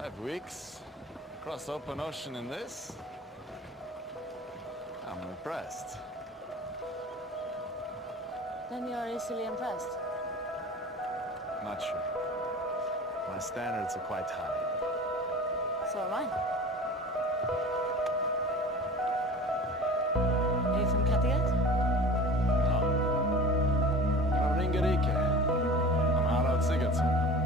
5 weeks? Across open ocean in this? I'm impressed. Then you're easily impressed. Not sure. My standards are quite high. So am I. Are you from Kattegat? No. From Ringerike. I'm Harald Sigurdsson.